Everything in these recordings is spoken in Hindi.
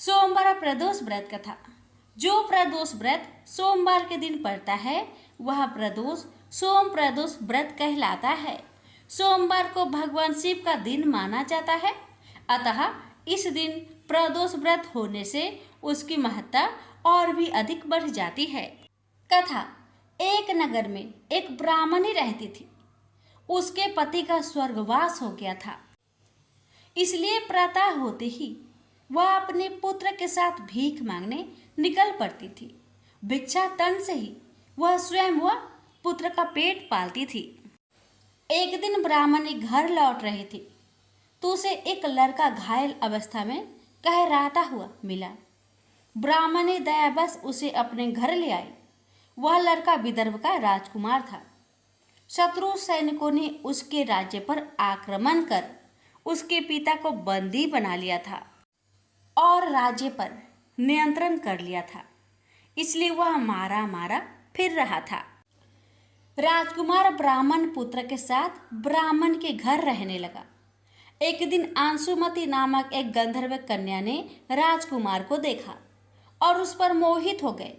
सोमवार प्रदोष व्रत कथा। जो प्रदोष व्रत सोमवार के दिन पड़ता है वह प्रदोष सोम प्रदोष व्रत कहलाता है। सोमवार को भगवान शिव का दिन माना जाता है, अतः इस दिन प्रदोष व्रत होने से उसकी महत्ता और भी अधिक बढ़ जाती है। कथा। एक नगर में एक ब्राह्मणी रहती थी। उसके पति का स्वर्गवास हो गया था, इसलिए प्रातः होते ही वह अपने पुत्र के साथ भीख मांगने निकल पड़ती थी। भिक्षाटन से ही वह स्वयं व पुत्र का पेट पालती थी। एक दिन ब्राह्मणी घर लौट रही थी तो उसे एक लड़का घायल अवस्था में कहराता हुआ मिला। ब्राह्मणी दयावश उसे अपने घर ले आई। वह लड़का विदर्भ का राजकुमार था। शत्रु सैनिकों ने उसके राज्य पर आक्रमण कर उसके पिता को बंदी बना लिया था और राज्य पर नियंत्रण कर लिया था, इसलिए वह मारा मारा फिर रहा था। राजकुमार ब्राह्मण पुत्र के साथ ब्राह्मण के घर रहने लगा। एक दिन अंशुमती नामक एक गंधर्व कन्या ने राजकुमार को देखा और उस पर मोहित हो गए।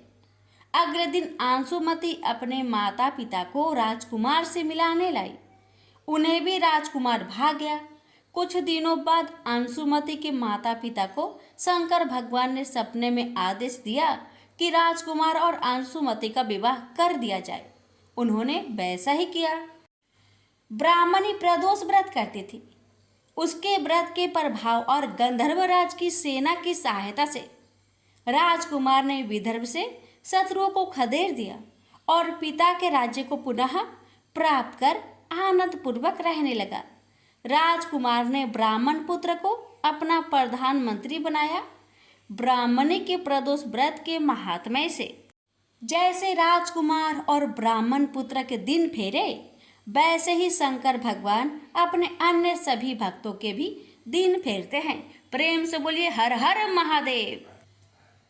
अगले दिन अंशुमती अपने माता पिता को राजकुमार से मिलाने लाई। उन्हें भी राजकुमार भाग गया। कुछ दिनों बाद अंशुमती के माता पिता को शंकर भगवान ने सपने में आदेश दिया कि राजकुमार और अंशुमती का विवाह कर दिया जाए। उन्होंने वैसा ही किया। ब्राह्मणी प्रदोष व्रत करती थी। उसके व्रत के प्रभाव और गंधर्वराज की सेना की सहायता से राजकुमार ने विदर्भ से शत्रुओं को खदेड़ दिया और पिता के राज्य को पुनः प्राप्त कर आनंद पूर्वक रहने लगा। राजकुमार ने ब्राह्मण पुत्र को अपना प्रधानमंत्री बनाया। ब्राह्मणी के प्रदोष व्रत के महात्म्य से जैसे राजकुमार और ब्राह्मण पुत्र के दिन फेरे, वैसे ही शंकर भगवान अपने अन्य सभी भक्तों के भी दिन फेरते हैं। प्रेम से बोलिए हर हर महादेव।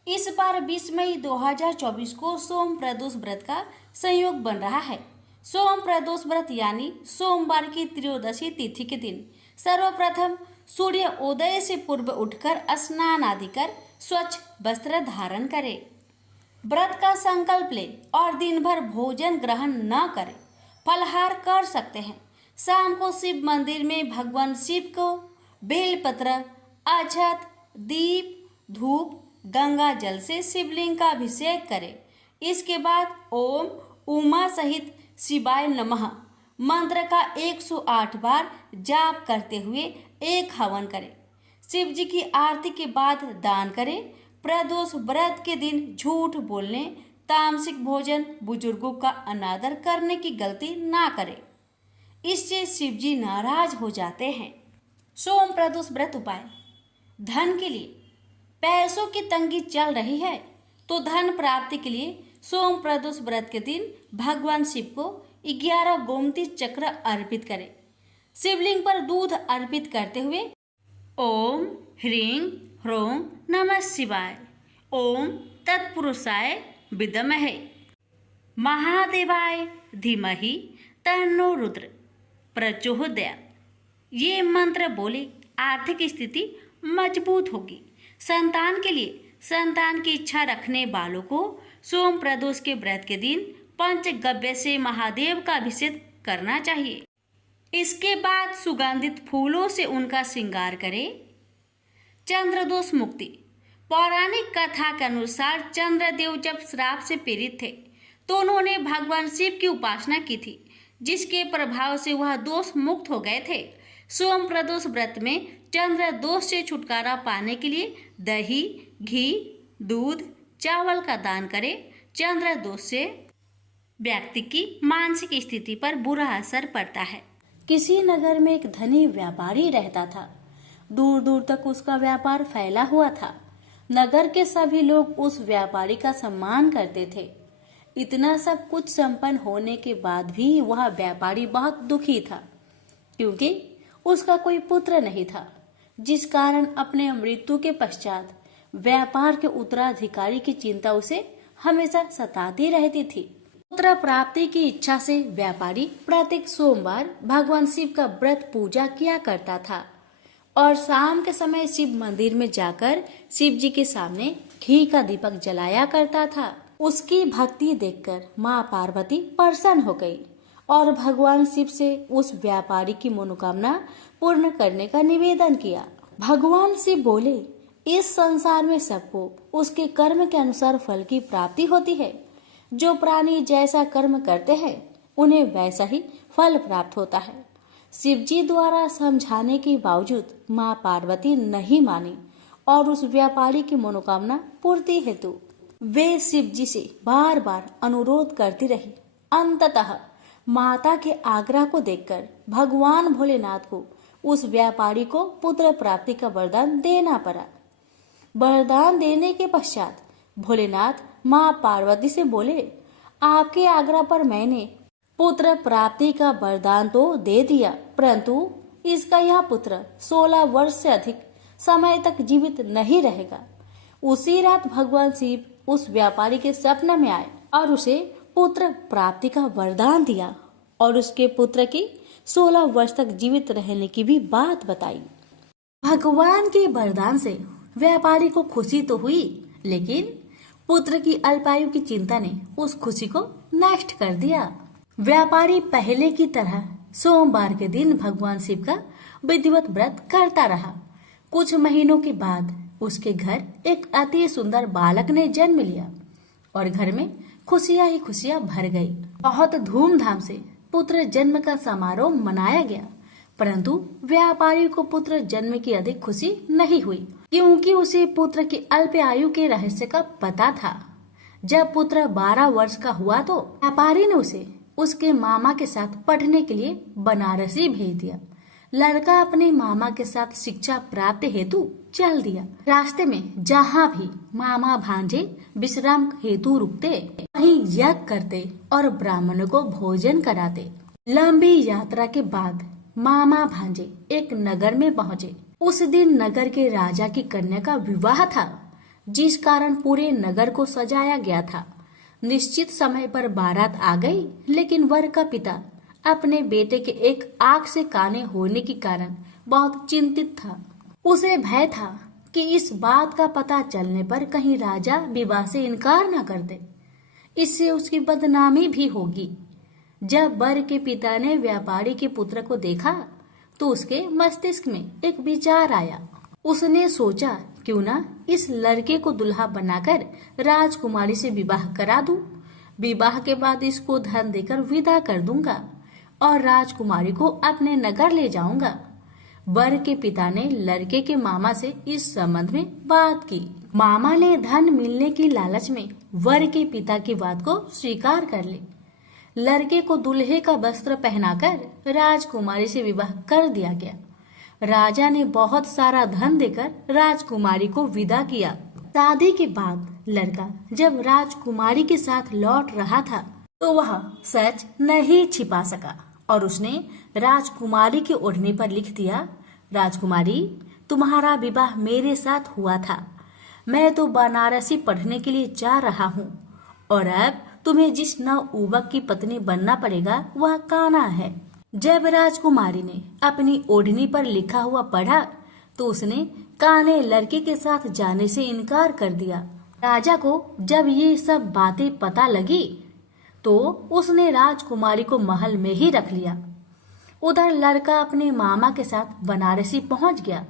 इस बार 20 मई 2024 को सोम प्रदोष व्रत का संयोग बन रहा है। सोम प्रदोष व्रत यानी सोमवार की त्रयोदशी तिथि के दिन सर्वप्रथम सूर्य उदय से पूर्व उठकर स्नान आदि कर स्वच्छ वस्त्र धारण करें। व्रत का संकल्प ले और दिन भर भोजन ग्रहण न करें। फलाहार कर सकते हैं। शाम को शिव मंदिर में भगवान शिव को बेलपत्र, अक्षत, दीप, धूप, गंगा जल से शिवलिंग का अभिषेक करें। इसके बाद ओम उमा सहित शिवाय नमः मंत्र का 108 बार जाप करते हुए एक हवन करें। शिव जी की आरती के बाद दान करें। प्रदोष व्रत के दिन झूठ बोलने, तामसिक भोजन, बुजुर्गों का अनादर करने की गलती ना करें, इससे शिव जी नाराज हो जाते हैं। सोम प्रदोष व्रत उपाय। धन के लिए पैसों की तंगी चल रही है तो धन प्राप्ति के लिए सोम प्रदोष व्रत के दिन भगवान शिव को 11 गोमती चक्र अर्पित करें। शिवलिंग पर दूध अर्पित करते हुए ओम ह्रीं ह्रों नमः शिवाय, ओम तत्पुरुषाय विद्महे, महादेवाय धीमहि तन्नो रुद्र प्रचोदयात्, ये मंत्र बोले आर्थिक स्थिति मजबूत होगी। संतान के लिए संतान की इच्छा रखने वालों को सोम प्रदोष के व्रत के दिन पंचगव्य से महादेव का अभिषेक करना चाहिए। इसके बाद सुगंधित फूलों से उनका श्रृंगार करें। चंद्रदोष मुक्ति। पौराणिक कथा के अनुसार चंद्रदेव जब श्राप से पीड़ित थे तो उन्होंने भगवान शिव की उपासना की थी, जिसके प्रभाव से वह दोष मुक्त हो गए थे। सोम प्रदोष व्रत में चंद्र दोष से छुटकारा पाने के लिए दही, घी, दूध, चावल का दान करें। चंद्र दोष से व्यक्ति की मानसिक स्थिति पर बुरा असर पड़ता है। किसी नगर में एक धनी व्यापारी रहता था। दूर दूर तक उसका व्यापार फैला हुआ था। नगर के सभी लोग उस व्यापारी का सम्मान करते थे। इतना सब कुछ संपन्न होने के बाद भी वह व्यापारी बहुत दुखी था, क्योंकि उसका कोई पुत्र नहीं था, जिस कारण अपने मृत्यु के पश्चात व्यापार के उत्तराधिकारी की चिंता उसे हमेशा सताती रहती थी। पुत्र प्राप्ति की इच्छा से व्यापारी प्रत्येक सोमवार भगवान शिव का व्रत पूजा किया करता था। और शाम के समय शिव मंदिर में जाकर शिव जी के सामने घी का दीपक जलाया करता था। उसकी भक्ति देखकर माँ पार्वती प्रसन्न हो गई और भगवान शिव से उस व्यापारी की मनोकामना पूर्ण करने का निवेदन किया। भगवान शिव बोले, इस संसार में सबको उसके कर्म के अनुसार फल की प्राप्ति होती है। जो प्राणी जैसा कर्म करते हैं उन्हें वैसा ही फल प्राप्त होता है। शिव जी द्वारा समझाने के बावजूद माँ पार्वती नहीं मानी और उस व्यापारी की मनोकामना पूर्ति हेतु वे शिव जी से बार बार अनुरोध करती रही। अंततः माता के आग्रह को देखकर भगवान भोलेनाथ को उस व्यापारी को पुत्र प्राप्ति का वरदान देना पड़ा। वरदान देने के पश्चात भोलेनाथ माँ पार्वती से बोले, आपके आग्रह पर मैंने पुत्र प्राप्ति का वरदान तो दे दिया, परंतु इसका यह पुत्र 16 वर्ष से अधिक समय तक जीवित नहीं रहेगा। उसी रात भगवान शिव उस व्यापारी के सपने में आए और उसे पुत्र प्राप्ति का वरदान दिया और उसके पुत्र की 16 वर्ष तक जीवित रहने की भी बात बताई। भगवान के वरदान से व्यापारी को खुशी तो हुई, लेकिन पुत्र की अल्पायु की चिंता ने उस खुशी को नष्ट कर दिया। व्यापारी पहले की तरह सोमवार के दिन भगवान शिव का विधिवत व्रत करता रहा। कुछ महीनों के बाद उसके घर एक अति सुंदर बालक ने जन्म लिया और घर में खुशियां ही खुशियां भर गई। बहुत धूमधाम से पुत्र जन्म का समारोह मनाया गया, परंतु व्यापारी को पुत्र जन्म की अधिक खुशी नहीं हुई, क्योंकि उसे पुत्र की अल्प आयु के रहस्य का पता था। जब पुत्र 12 वर्ष का हुआ तो व्यापारी ने उसे उसके मामा के साथ पढ़ने के लिए बनारसी भेज दिया। लड़का अपने मामा के साथ शिक्षा प्राप्त हेतु चल दिया। रास्ते में जहाँ भी मामा भांजे विश्राम हेतु रुकते, वहीं यज्ञ करते और ब्राह्मणों को भोजन कराते। लंबी यात्रा के बाद मामा भांजे एक नगर में पहुँचे। उस दिन नगर के राजा की कन्या का विवाह था, जिस कारण पूरे नगर को सजाया गया था। निश्चित समय पर बारात आ गई, लेकिन वर का पिता अपने बेटे के एक आंख से काने होने के कारण बहुत चिंतित था। उसे भय था कि इस बात का पता चलने पर कहीं राजा विवाह से इनकार न कर दे, इससे उसकी बदनामी भी होगी। जब वर के पिता ने व्यापारी के पुत्र को देखा तो उसके मस्तिष्क में एक विचार आया। उसने सोचा, क्यों ना इस लड़के को दुल्हा बनाकर राजकुमारी से विवाह करा दूं। विवाह के बाद इसको धन देकर विदा कर दूंगा और राजकुमारी को अपने नगर ले जाऊंगा। वर के पिता ने लड़के के मामा से इस संबंध में बात की। मामा ने धन मिलने की लालच में वर के पिता की बात को स्वीकार कर ली। लड़के को दूल्हे का वस्त्र पहनाकर राजकुमारी से विवाह कर दिया गया। राजा ने बहुत सारा धन देकर राजकुमारी को विदा किया। शादी के बाद लड़का जब राजकुमारी के साथ लौट रहा था तो वह सच नहीं छिपा सका और उसने राजकुमारी की ओढ़नी पर लिख दिया, राजकुमारी, तुम्हारा विवाह मेरे साथ हुआ था। मैं तो बनारसी पढ़ने के लिए जा रहा हूँ और अब तुम्हें जिस नवयुवक की पत्नी बनना पड़ेगा वह कान्हा है। जब राजकुमारी ने अपनी ओढ़नी पर लिखा हुआ पढ़ा तो उसने कान्हे लड़के के साथ जाने से इनकार कर दिया। राजा को जब ये सब बातें पता लगी तो उसने राजकुमारी को महल में ही रख लिया। उधर लड़का अपने मामा के साथ बनारसी पहुंच गया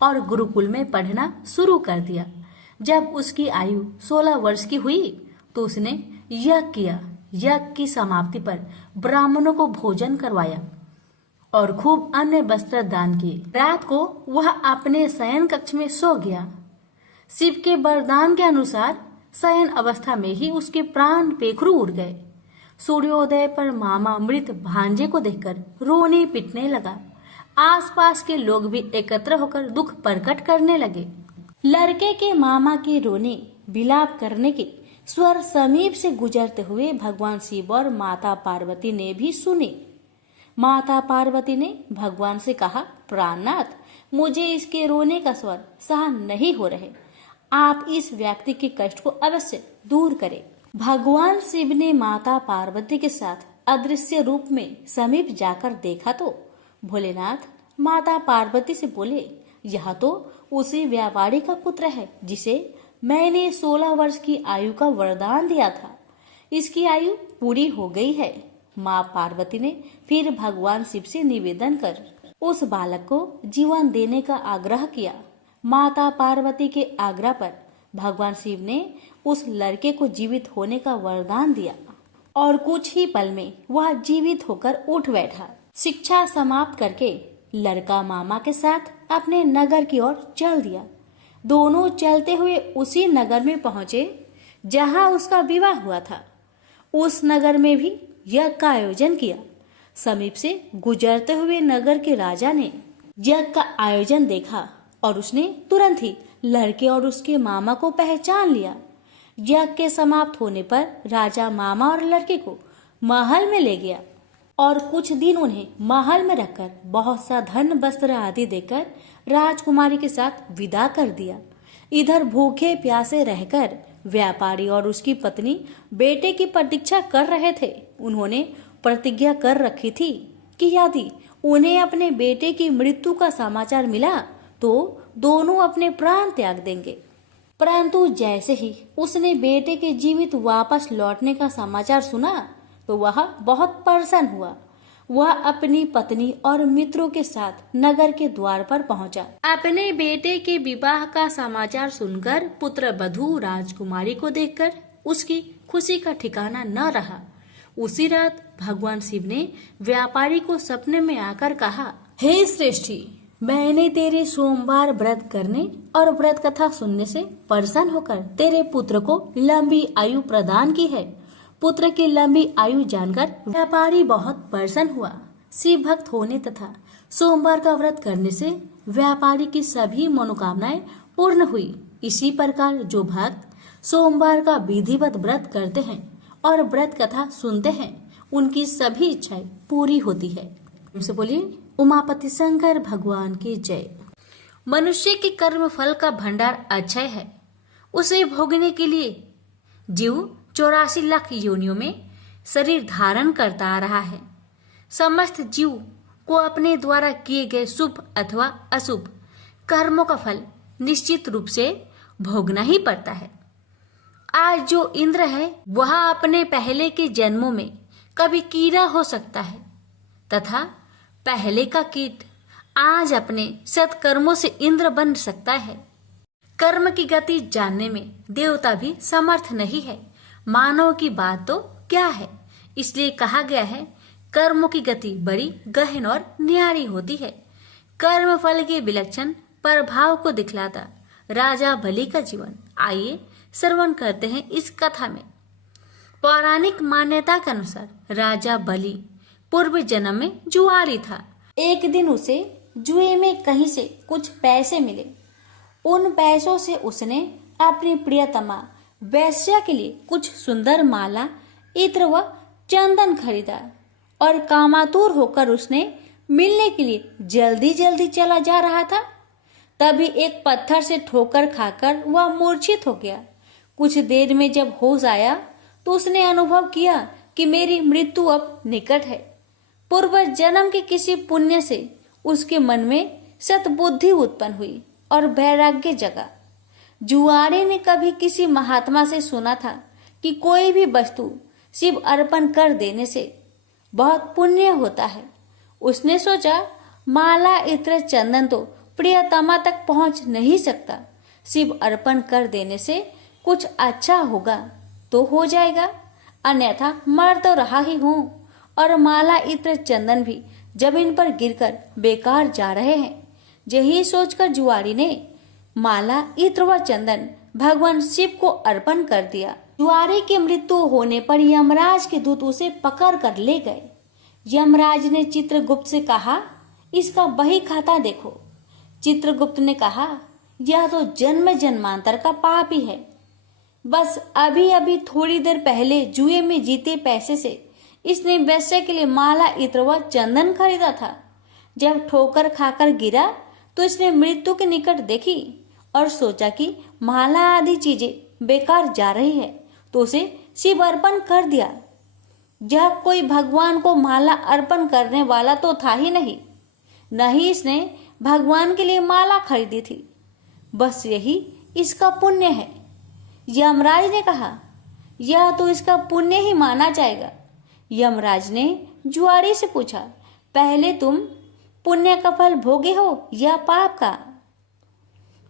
और गुरुकुल में पढ़ना शुरू कर दिया। जब उसकी आयु 16 वर्ष की हुई तो उसने यज्ञ किया। यज्ञ की समाप्ति पर ब्राह्मणों को भोजन करवाया और खूब अन्य वस्त्र दान किए। रात को वह अपने शयन कक्ष में सो गया। शिव के वरदान के अनुसार शयन अवस्था में ही उसके प्राण पेखरू उड़ गए। सूर्योदय पर मामा मृत भांजे को देखकर रोने पिटने लगा। आसपास के लोग भी एकत्र होकर दुख प्रकट करने लगे। लड़के के मामा के रोने विलाप करने के स्वर समीप से गुजरते हुए भगवान शिव और माता पार्वती ने भी सुने। माता पार्वती ने भगवान से कहा, प्राणनाथ, मुझे इसके रोने का स्वर सहन नहीं हो रहे। आप इस व्यक्ति के कष्ट को अवश्य दूर करें। भगवान शिव ने माता पार्वती के साथ अदृश्य रूप में समीप जाकर देखा तो भोलेनाथ माता पार्वती से बोले, यह तो उसी व्यापारी का पुत्र है जिसे मैंने 16 वर्ष की आयु का वरदान दिया था। इसकी आयु पूरी हो गई है। माँ पार्वती ने फिर भगवान शिव से निवेदन कर उस बालक को जीवन देने का आग्रह किया। माता पार्वती के आग्रह पर भगवान शिव ने उस लड़के को जीवित होने का वरदान दिया और कुछ ही पल में वह जीवित होकर उठ बैठा। शिक्षा समाप्त करके लड़का मामा के साथ अपने नगर की ओर चल दिया। दोनों चलते हुए उसी नगर में पहुंचे जहां उसका विवाह हुआ था। उस नगर में भी यज्ञ का आयोजन किया। समीप से गुजरते हुए नगर के राजा ने यज्ञ का आयोजन देखा और उसने तुरंत ही लड़के और उसके मामा को पहचान लिया। यज्ञ के समाप्त होने पर राजा मामा और लड़के को महल में ले गया और कुछ दिन उन्हें महल में रखकर बहुत सा धन वस्त्र आदि देकर राजकुमारी के साथ विदा कर दिया। इधर भूखे प्यासे रहकर व्यापारी और उसकी पत्नी बेटे की प्रतीक्षा कर रहे थे। उन्होंने प्रतिज्ञा कर रखी थी कि यदि उन्हें अपने बेटे की मृत्यु का समाचार मिला तो दोनों अपने प्राण त्याग देंगे। परंतु जैसे ही उसने बेटे के जीवित वापस लौटने का समाचार सुना तो वह बहुत परेशान हुआ। वह अपनी पत्नी और मित्रों के साथ नगर के द्वार पर पहुंचा। अपने बेटे के विवाह का समाचार सुनकर पुत्र वधू राजकुमारी को देखकर उसकी खुशी का ठिकाना न रहा। उसी रात भगवान शिव ने व्यापारी को सपने में आकर कहा, हे श्रेष्ठी, मैंने तेरे सोमवार व्रत करने और व्रत कथा सुनने से प्रसन्न होकर तेरे पुत्र को लंबी आयु प्रदान की है। पुत्र की लंबी आयु जानकर व्यापारी बहुत प्रसन्न हुआ। शिव भक्त होने तथा सोमवार का व्रत करने से व्यापारी की सभी मनोकामनाएं पूर्ण हुई। इसी प्रकार जो भक्त सोमवार का विधिवत व्रत करते हैं और व्रत कथा सुनते हैं उनकी सभी इच्छाएं पूरी होती है। उनसे बोलिए उमापति शंकर भगवान की जय। मनुष्य के कर्म फल का भंडार अक्षय है। उसे भोगने के लिए जीव 84 लाख योनियों में शरीर धारण करता आ रहा है। समस्त जीव को अपने द्वारा किए गए शुभ अथवा अशुभ कर्मों का फल निश्चित रूप से भोगना ही पड़ता है। आज जो इंद्र है वह अपने पहले के जन्मों में कभी कीड़ा हो सकता है तथा पहले का कीट आज अपने सत्कर्मों से इंद्र बन सकता है। कर्म की गति जानने में देवता भी समर्थ नहीं है। मानव की बात तो क्या है। इसलिए कहा गया है कर्मों की गति बड़ी गहन और न्यारी होती है। कर्म फल के विलक्षण प्रभाव को दिखलाता राजा बलि का जीवन। आइए श्रवण करते हैं इस कथा में। पौराणिक मान्यता के अनुसार राजा बलि पूर्व जन्म में जुआरी था। एक दिन उसे जुए में कहीं से कुछ पैसे मिले। उन पैसों से उसने अपनी प्रियतमा वैश्या के लिए कुछ सुंदर माला, इत्र व चंदन खरीदा और कामातुर होकर उसने मिलने के लिए जल्दी जल्दी चला जा रहा था। तभी एक पत्थर से ठोकर खाकर वह मूर्छित हो गया। कुछ देर में जब होश आया तो उसने अनुभव किया कि मेरी मृत्यु अब निकट है। पूर्व जन्म के किसी पुण्य से उसके मन में सतबुद्धि उत्पन्न हुई और वैराग्य जगा। जुआरी ने कभी किसी महात्मा से सुना था कि कोई भी वस्तु शिव अर्पण कर देने से बहुत पुण्य होता है। उसने सोचा माला, इत्र, चंदन तो प्रियतमा तक पहुंच नहीं सकता। शिव अर्पण कर देने से कुछ अच्छा होगा तो हो जाएगा, अन्यथा मर तो रहा ही हूं और माला, इत्र, चंदन भी जमीन पर गिरकर बेकार जा रहे हैं। यही सोचकर जुआरी ने माला, इत्र व चंदन भगवान शिव को अर्पण कर दिया। जुआरी की मृत्यु होने पर यमराज के दूत उसे पकड़ कर ले गए। यमराज ने चित्रगुप्त से कहा, इसका बही खाता देखो। चित्रगुप्त ने कहा, यह तो जन्म जन्मांतर का पाप ही है। बस अभी अभी थोड़ी देर पहले जुए में जीते पैसे से इसने वैश्य के लिए माला, इत्र व चंदन खरीदा था। जब ठोकर खाकर गिरा तो इसने मृत्यु के निकट देखी और सोचा कि माला आदि चीजें बेकार जा रही है तो उसे शिव अर्पण कर दिया। जब कोई भगवान को माला अर्पण करने वाला तो था ही नहीं, न ही इसने भगवान के लिए माला खरीदी थी। बस यही इसका पुण्य है। यमराज ने कहा, यह तो इसका पुण्य ही माना जाएगा। यमराज ने जुआरी से पूछा, पहले तुम पुण्य का फल भोगे हो या पाप का?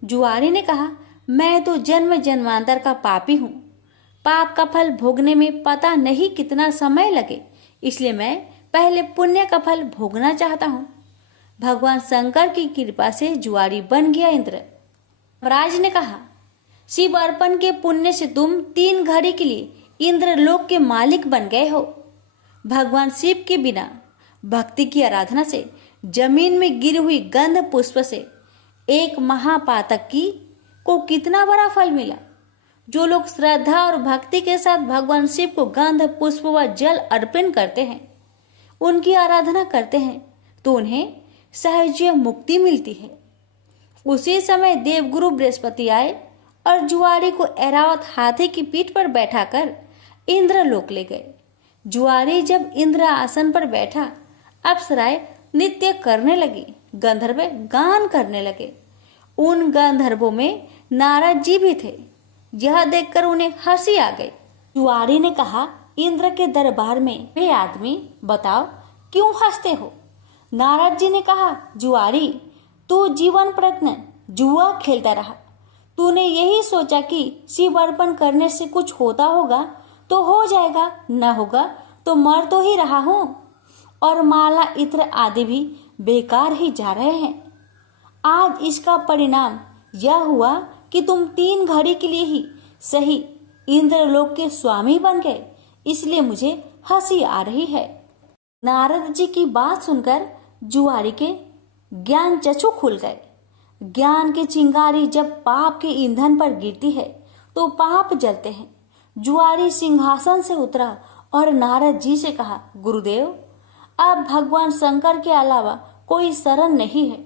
जुआरी ने कहा, मैं तो जन्म जन्मांतर का पापी हूँ। पाप का फल भोगने में पता नहीं कितना समय लगे, इसलिए मैं पहले पुण्य का फल भोगना चाहता हूँ। भगवान शंकर की कृपा से जुआरी बन गया इंद्र। राज ने कहा, शिव अर्पण के पुण्य से तुम 3 घड़ी के लिए इंद्र लोक के मालिक बन गए हो। भगवान शिव के बिना भक्ति की आराधना से जमीन में गिरी हुई गंध पुष्प से एक महापातक को कितना बड़ा फल मिला। जो लोग श्रद्धा और भक्ति के साथ भगवान शिव को गंध पुष्प व जल अर्पण करते हैं, उनकी आराधना करते हैं, तो उन्हें सहज मुक्ति मिलती है। उसी समय देवगुरु बृहस्पति आए और जुआरी को ऐरावत हाथी की पीठ पर बैठाकर इंद्र लोक ले गए। जुआरी जब इंद्र आसन पर बैठा, अप्सराएं नृत्य करने लगी, गंधर्व गान करने लगे। उन गंधर्वों में नारद जी भी थे। यह देखकर उन्हें हंसी आ गई। जुआरी ने कहा, इंद्र के दरबार में वे आदमी, बताओ क्यों हंसते हो? नारद जी ने कहा, जुआरी, तू जीवन प्रयत्न जुआ खेलता रहा। तूने यही सोचा कि शिव अर्पण करने से कुछ होता होगा तो हो जाएगा, न होगा तो मर तो ही रहा हूँ, और माला इत्र आदि भी बेकार ही जा रहे हैं। आज इसका परिणाम यह हुआ कि तुम 3 घड़ी के लिए ही सही इंद्रलोक के स्वामी बन गए, इसलिए मुझे हंसी आ रही है। नारद जी की बात सुनकर जुआरी के ज्ञान चक्षु खुल गए। ज्ञान की चिंगारी जब पाप के ईंधन पर गिरती है तो पाप जलते हैं। जुआरी सिंहासन से उतरा और नारद जी से कहा, गुरुदेव, अब भगवान शंकर के अलावा कोई शरण नहीं है।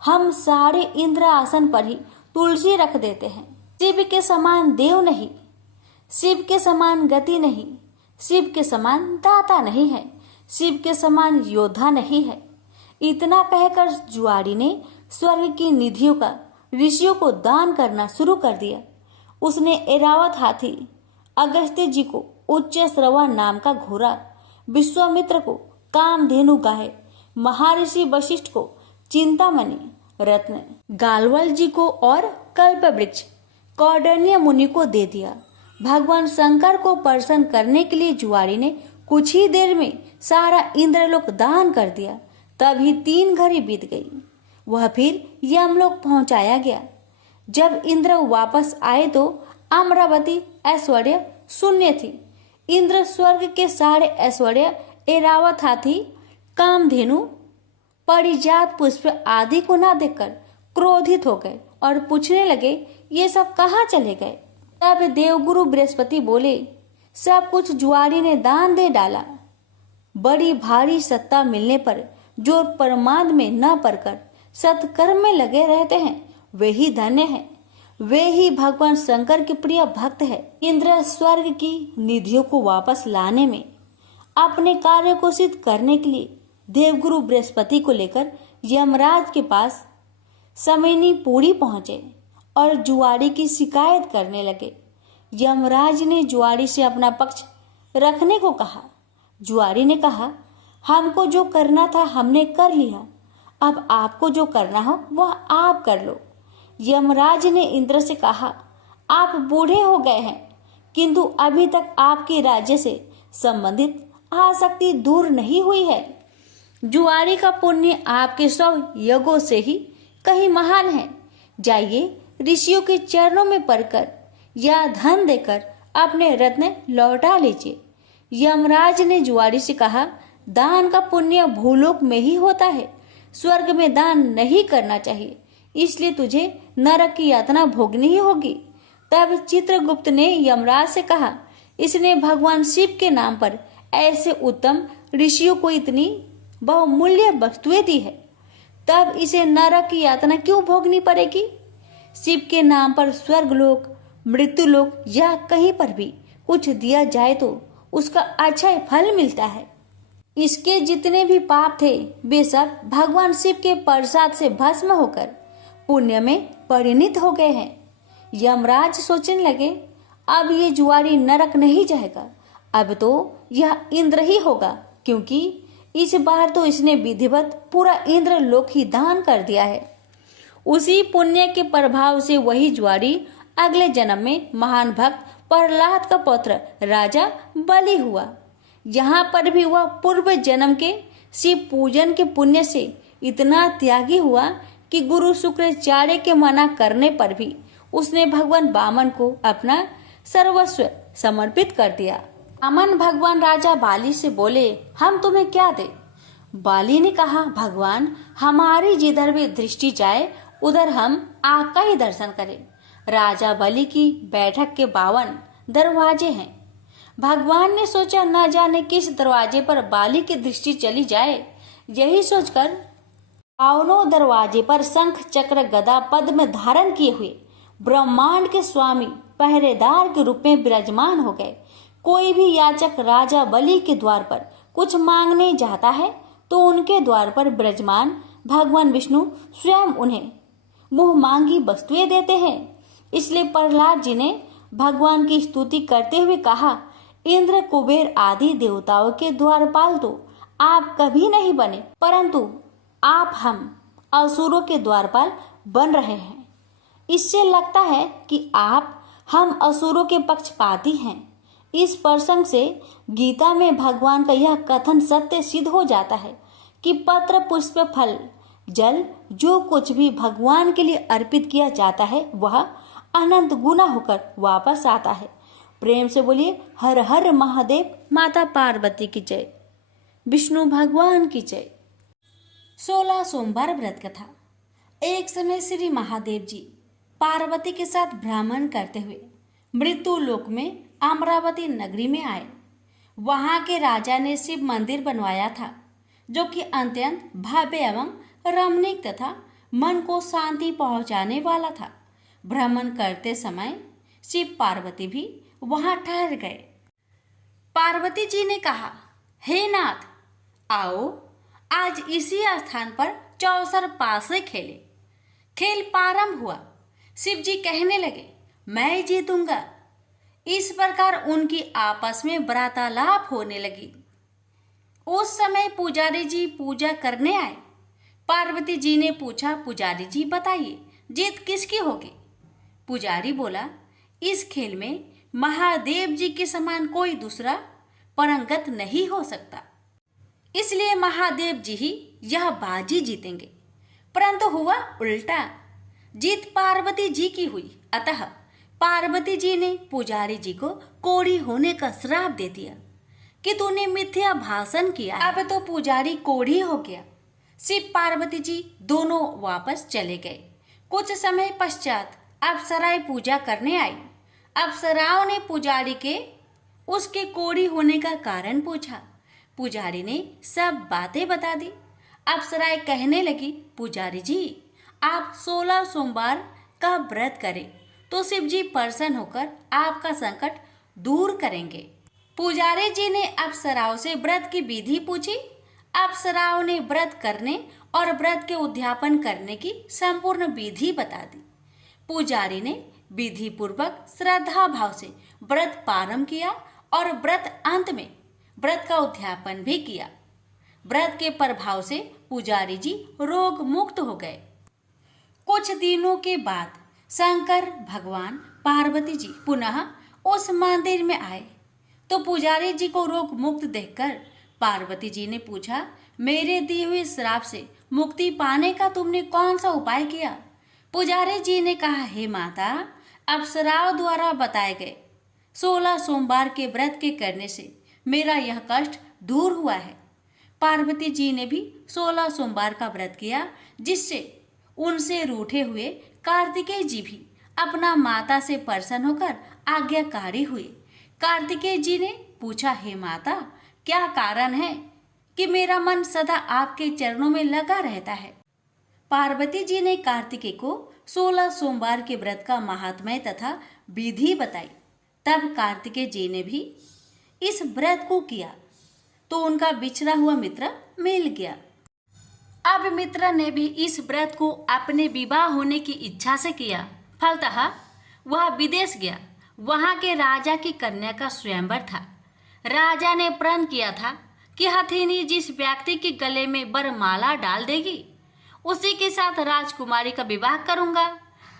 हम सारे इंद्र आसन पर ही तुलसी रख देते हैं। शिव के समान देव नहीं, शिव के समान गति नहीं, शिव के समान दाता नहीं है, शिव के समान योद्धा नहीं है। इतना कहकर जुआरी ने स्वर्ग की निधियों का ऋषियों को दान करना शुरू कर दिया। उसने ऐरावत हाथी अगस्त्य जी को उच्च श्रवा नाम का घोड़ा, विश्वामित्र को कामधेनु गाय, महर्षि वशिष्ठ को चिंतामणि रत्न, गालवल जी को और कल्प वृक्ष कौंडिन्य मुनि को दे दिया। भगवान शंकर को प्रसन्न करने के लिए जुआरी ने कुछ ही देर में सारा इंद्रलोक दान कर दिया। तभी 3 घड़ी बीत गई। वह फिर यमलोक पहुंचाया गया। जब इंद्र वापस आए तो अमरावती ऐश्वर्य शून्य थी। इंद्र स्वर्ग के सारे ऐश्वर्य ऐरावत हाथी, कामधेनु, परिजात पुष्प आदि को न देखकर क्रोधित हो गए और पूछने लगे, ये सब कहाँ चले गए? तब देवगुरु बृहस्पति बोले, सब कुछ जुआरी ने दान दे डाला। बड़ी भारी सत्ता मिलने पर जो परमार्थ में न पड़कर सत्कर्म में लगे रहते हैं, वे ही धन्य हैं। वे ही भगवान शंकर के प्रिय भक्त है। इंद्र स्वर्ग की निधियों को वापस लाने में अपने कार्य को सिद्ध करने के लिए देवगुरु बृहस्पति को लेकर यमराज के पास समयनीपुरी पहुंचे और जुआरी की शिकायत करने लगे। यमराज ने जुआरी से अपना पक्ष रखने को कहा। जुआरी ने कहा, हमको जो करना था हमने कर लिया, अब आपको जो करना हो वह आप कर लो। यमराज ने इंद्र से कहा, आप बूढ़े हो गए हैं, किंतु अभी तक आपके राज्य से संबंधित आसक्ति दूर नहीं हुई है। जुआरी का पुण्य आपके 100 यज्ञों से ही कहीं महान है। जाइए ऋषियों के चरणों में पड़कर या धन देकर अपने रत्न लौटा लीजिए। यमराज ने जुआरी से कहा, दान का पुण्य भूलोक में ही होता है, स्वर्ग में दान नहीं करना चाहिए, इसलिए तुझे नरक की यातना भोगनी ही होगी। तब चित्रगुप्त ने यमराज से कहा, इसने भगवान शिव के नाम पर ऐसे उत्तम ऋषियों को इतनी बहुमूल्य वस्तुएं दी है, तब इसे नरक की यातना क्यों भोगनी पड़ेगी? शिव के नाम पर स्वर्गलोक, मृत्युलोक या कहीं पर भी कुछ दिया जाए तो उसका अच्छा फल मिलता है। इसके जितने भी पाप थे वे सब भगवान शिव के प्रसाद से भस्म होकर पुण्य में परिणित हो गए हैं। यमराज सोचने लगे, अब ये जुआरी नरक नहीं जाएगा, अब तो यह इंद्र ही होगा, क्योंकि इस बार तो इसने विधिवत पूरा इंद्र लोक ही दान कर दिया है। उसी पुण्य के प्रभाव से वही जुआरी अगले जन्म में महान भक्त प्रहलाद का पुत्र राजा बलि हुआ। यहाँ पर भी वह पूर्व जन्म के शिव पूजन के पुण्य से इतना त्यागी हुआ कि गुरु शुक्राचार्य के मना करने पर भी उसने भगवान वामन को अपना सर्वस्व समर्पित कर दिया। वामन भगवान राजा बाली से बोले, हम तुम्हें क्या दे? बाली ने कहा, भगवान हमारी जिधर भी दृष्टि जाए उधर हम आपका ही दर्शन करें। राजा बलि की बैठक के 52 दरवाजे हैं। भगवान ने सोचा, न जाने किस दरवाजे पर बाली की दृष्टि चली जाए। यही सोचकर 52 दरवाजे पर शंख चक्र गदा पद्म धारण किए हुए ब्रह्मांड के स्वामी पहरेदार के रूप में विराजमान हो गए। कोई भी याचक राजा बलि के द्वार पर कुछ मांगने जाता है तो उनके द्वार पर विराजमान भगवान विष्णु स्वयं उन्हें मुंह मांगी वस्तुएं देते हैं। इसलिए प्रहलाद जी ने भगवान की स्तुति करते हुए कहा, इंद्र कुबेर आदि देवताओं के द्वारपाल तो आप कभी नहीं बने, परंतु आप हम असुरों के द्वारपाल बन रहे हैं। इससे लगता है कि आप हम असुरों के पक्षपाती हैं। इस प्रसंग से गीता में भगवान का यह कथन सत्य सिद्ध हो जाता है कि पत्र पुष्प फल जल जो कुछ भी भगवान के लिए अर्पित किया जाता है वह अनंत गुना होकर वापस आता है। प्रेम से बोलिए हर हर महादेव, माता पार्वती की जय, विष्णु भगवान की जय। 16 सोमवार व्रत कथा। एक समय श्री महादेव जी पार्वती के साथ भ्रमण करते हुए मृत्यु लोक में अमरावती नगरी में आए। वहां के राजा ने शिव मंदिर बनवाया था, जो कि अत्यंत भव्य एवं रमणीक तथा मन को शांति पहुंचाने वाला था। भ्रमण करते समय शिव पार्वती भी वहां ठहर गए। पार्वती जी ने कहा, हे नाथ, आओ आज इसी स्थान पर चौसर पासे खेले। खेल प्रारंभ हुआ। शिव जी कहने लगे, मैं जीतूंगा। इस प्रकार उनकी आपस में वार्तालाप होने लगी। उस समय पुजारी जी पूजा करने आए। पार्वती जी ने पूछा, पुजारी जी बताइए जीत किसकी होगी? पुजारी बोला, इस खेल में महादेव जी के समान कोई दूसरा परंगत नहीं हो सकता, इसलिए महादेव जी ही यह बाजी जीतेंगे। परंतु हुआ उल्टा, जीत पार्वती जी की हुई। अतः पार्वती जी ने पुजारी जी को कोढ़ी होने का श्राप दे दिया कि तूने मिथ्या भाषण किया। अब तो पुजारी कोढ़ी हो गया। शिव पार्वती जी दोनों वापस चले गए। कुछ समय पश्चात अप्सराएं पूजा करने आई। अप्सराओं ने पुजारी के उसके कोढ़ी होने का कारण पूछा। पुजारी ने सब बातें बता दी। अप्सराएं कहने लगी, पुजारी जी आप 16 सोमवार का व्रत करें तो शिव जी प्रसन्न होकर आपका संकट दूर करेंगे। पुजारी जी ने अप्सराओं से व्रत की विधि पूछी। अप्सराओं ने व्रत करने और व्रत के उद्यापन करने की संपूर्ण विधि बता दी। पुजारी ने विधि पूर्वक श्रद्धा भाव से व्रत प्रारंभ किया और व्रत अंत में व्रत का उद्यापन भी किया। व्रत के प्रभाव से पुजारी जी रोग मुक्त हो गए। कुछ दिनों के बाद शंकर भगवान पार्वती जी पुनः उस मंदिर में आए तो पुजारी जी को रोग मुक्त देखकर पार्वती जी ने पूछा, मेरे दिए हुए श्राप से मुक्ति पाने का तुमने कौन सा उपाय किया? पुजारी जी ने कहा, हे माता, अप्सराओं द्वारा बताए गए 16 सोमवार के व्रत के करने से मेरा यह कष्ट दूर हुआ है। पार्वती जी ने भी 16 सोमवार का व्रत किया, जिससे उनसे रूठे हुए कार्तिकेय जी भी अपना माता से प्रसन्न होकर आज्ञाकारी हुए। कार्तिकेय जी ने पूछा, हे माता, क्या कारण है कि मेरा मन सदा आपके चरणों में लगा रहता है? पार्वती जी ने कार्तिकेय को 16 सोमवार के व्रत का महात्म्य तथा विधि बताई। तब कार्तिकेय जी ने भी इस व्रत को किया तो उनका बिछड़ा हुआ मित्र मिल गया। अब मित्र ने भी इस व्रत को अपने विवाह होने की इच्छा से किया। फलतः वह विदेश गया। वहां के राजा की कन्या का स्वयंवर था। राजा ने प्रण किया था कि हथिनी जिस व्यक्ति के गले में वरमाला डाल देगी उसी के साथ राजकुमारी का विवाह करूंगा।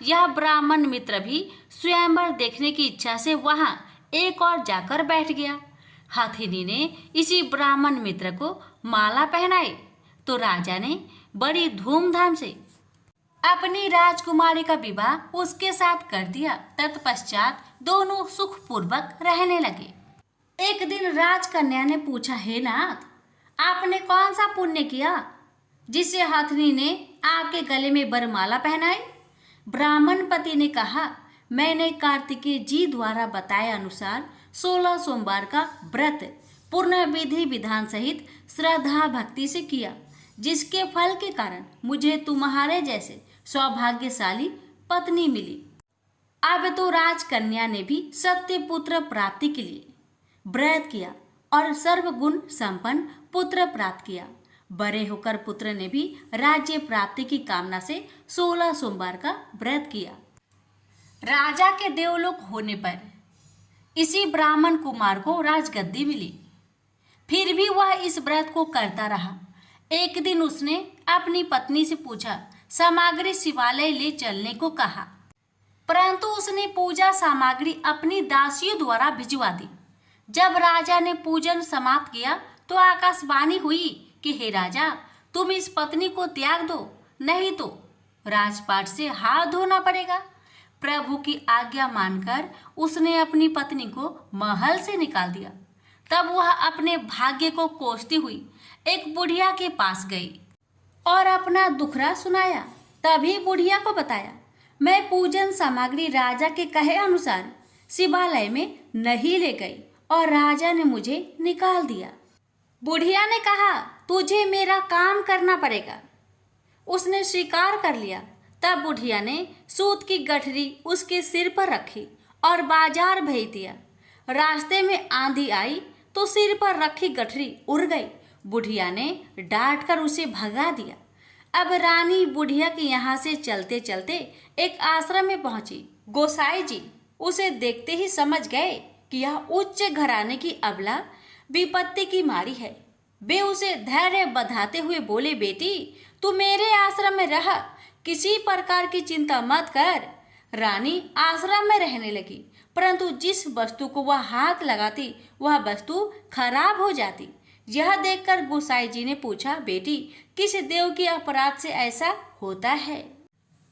यह ब्राह्मण मित्र भी स्वयंवर देखने की इच्छा से वहां एक और जाकर बैठ गया। हथिनी ने इसी ब्राह्मण मित्र को माला पहनाई तो राजा ने बड़ी धूमधाम से अपनी राजकुमारी का विवाह उसके साथ कर दिया। तत्पश्चात दोनों सुखपूर्वक रहने लगे। एक दिन राजकन्या ने पूछा, हे नाथ, आपने कौन सा पुण्य किया जिससे हथिनी ने आपके गले में वरमाला पहनाई? ब्राह्मण पति ने कहा, मैंने कार्तिकेय जी द्वारा बताए अनुसार 16 सोमवार का व्रत पूर्ण विधि विधान सहित श्रद्धा भक्ति से किया, जिसके फल के कारण मुझे तुम्हारे जैसे सौभाग्यशाली पत्नी मिली। अब तो राजकन्या ने भी सत्य पुत्र प्राप्ति के लिए व्रत किया और सर्वगुण संपन्न पुत्र प्राप्त किया। बड़े होकर पुत्र ने भी राज्य प्राप्ति की कामना से 16 सोमवार का व्रत किया। राजा के देवलोक होने पर इसी ब्राह्मण कुमार को राजगद्दी मिली। फिर भी वह इस व्रत को करता रहा। एक दिन उसने अपनी पत्नी से पूछा, सामग्री शिवालय ले चलने को कहा, परंतु उसने पूजा सामग्री अपनी दासियों द्वारा भिजवा दी। जब राजा ने पूजन समाप्त किया तो आकाशवाणी हुई कि हे राजा, तुम इस पत्नी को त्याग दो, नहीं तो राजपाट से हाथ धोना पड़ेगा। प्रभु की आज्ञा मानकर उसने अपनी पत्नी को महल से निकाल दिया। तब वह अपने भाग्य को कोसती हुई एक बुढ़िया के पास गई और अपना दुखड़ा सुनाया। तभी बुढ़िया को बताया, मैं पूजन सामग्री राजा के कहे अनुसार शिवालय में नहीं ले गई और राजा ने मुझे निकाल दिया। बुढ़िया ने कहा, तुझे मेरा काम करना पड़ेगा। उसने स्वीकार कर लिया। तब बुढ़िया ने सूत की गठरी उसके सिर पर रखी और बाजार भेज दिया। रास्ते में आंधी आई तो सिर पर रखी गठरी उड़ गई। बुढ़िया ने डांट कर उसे भगा दिया। अब रानी बुढ़िया के यहाँ से चलते चलते एक आश्रम में पहुंची। गोसाई जी उसे देखते ही समझ गए कि यह उच्च घराने की अबला विपत्ति की मारी है। वे उसे धैर्य बधाते हुए बोले, बेटी तू मेरे आश्रम में रह, किसी प्रकार की चिंता मत कर। रानी आश्रम में रहने लगी, परंतु जिस वस्तु को वह हाथ लगाती वह वस्तु खराब हो जाती। यह देखकर गोसाई जी ने पूछा, बेटी किस देव के अपराध से ऐसा होता है?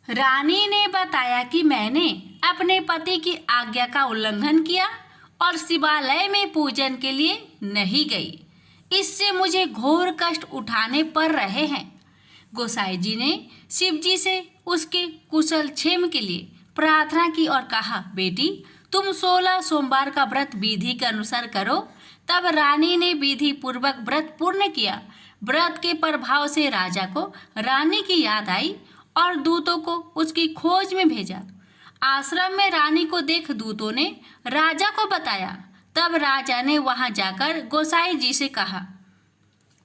रानी ने बताया कि मैंने अपने पति की आज्ञा का उल्लंघन किया और शिवालय में पूजन के लिए नहीं गई। इससे मुझे घोर कष्ट उठाने पड़ रहे हैं। गोसाई जी ने शिव जी से उसके कुशल क्षेम के लिए प्रार्थना की और कहा, बेटी तुम 16 सोमवार का व्रत विधि के अनुसार करो। तब रानी ने विधि पूर्वक व्रत पूर्ण किया। व्रत के प्रभाव से राजा को रानी की याद आई और दूतों को उसकी खोज में भेजा। आश्रम में रानी को देख दूतों ने राजा को बताया। तब राजा ने वहां जाकर गोसाई जी से कहा,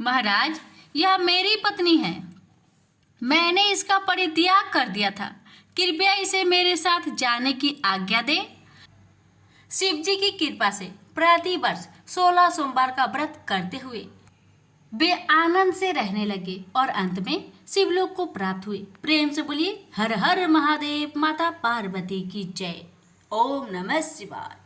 महाराज यह मेरी पत्नी है, मैंने इसका परित्याग कर दिया था, कृपया इसे मेरे साथ जाने की आज्ञा दें। शिव जी की कृपा से प्रति वर्ष 16 सोमवार का व्रत करते हुए वे आनंद से रहने लगे और अंत में शिवलोक को प्राप्त हुए। प्रेम से बोलिए हर हर महादेव। माता पार्वती की जय। ओम नमः शिवाय।